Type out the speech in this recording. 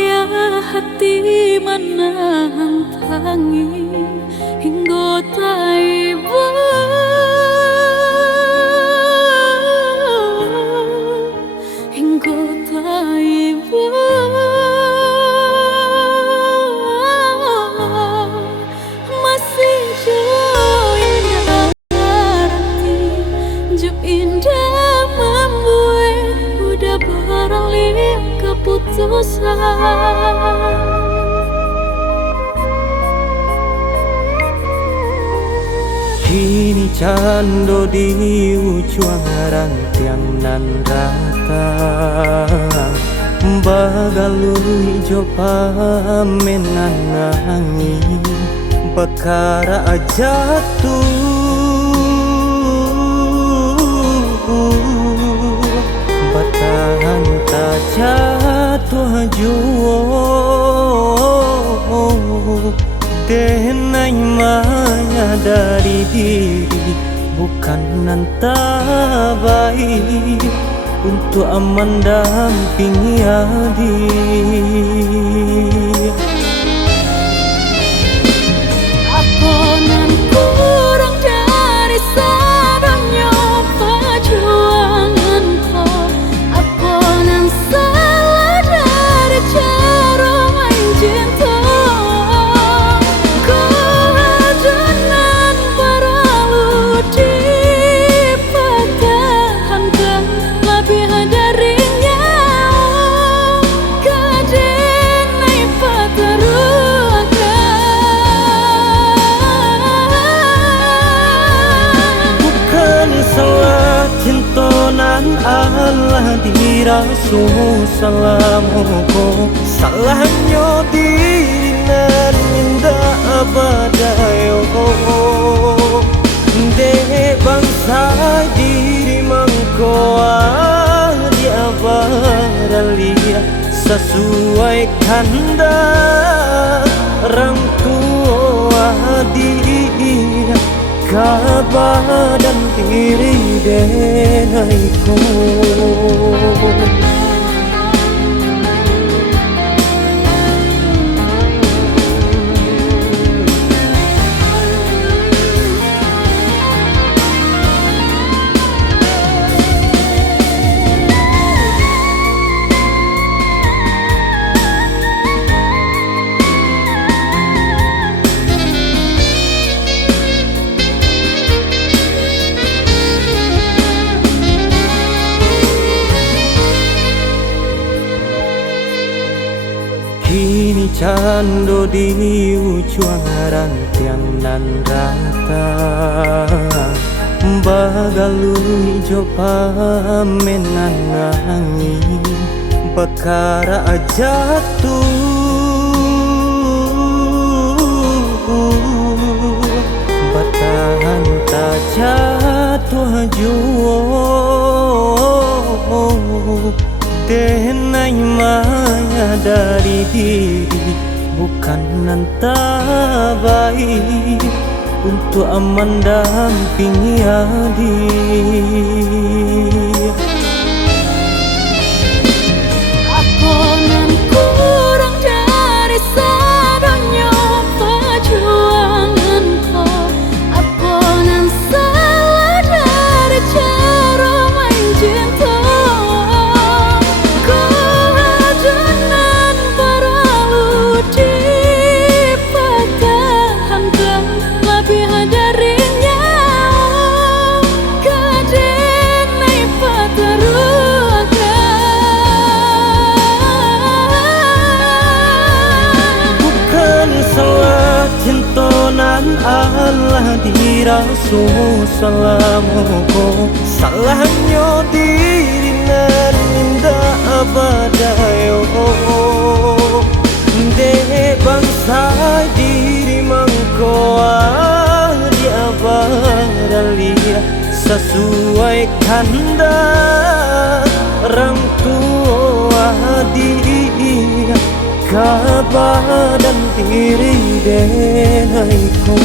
ya hati menahan tangis hingga tiba hingga tiba masih jauh indah arti jauh indah membuat udah beralih keputusan. Kini cando di ujung rantiang nan rata bagalui jo pamenanangi bakara jatuh batahan tak jatuh juo denai maya dari diri bukan nanta baik untuk aman dampingi adik. Apa nan kurang dari sarannya perjuangan kau? Apa nan salah dari cara main cinta? Kau adonan berlalu dipertahankan lebih dari nyawa kadenai Bukan salah cintonan Allah dirasu salamuku salahnya diri nan minda abadayo de bangsa diri mangkoa di abadalia sesuai kanda orang tua dia kabar dan diri denaiku. Kini cando di ujung rantiang nan rata bagalui jo pamenanangi bakara jatuh batahan tak jatuh juo denai maya dari diri bukan nanta baik untuk aman dampingi adik. Apa nan kurang dari sarannya perjuangan kau? Apa nan salah dari cara main cinta? Kau adonan berlalu dipertahankan lebih dari nyawa kadenai Bukan salah cintonan Allah dirasu salamuku salahnya diri nan minda abadayo de bangsa diri mangkoa di abadalia sesuai kanda orang tua dia kabar dan diri denaiku.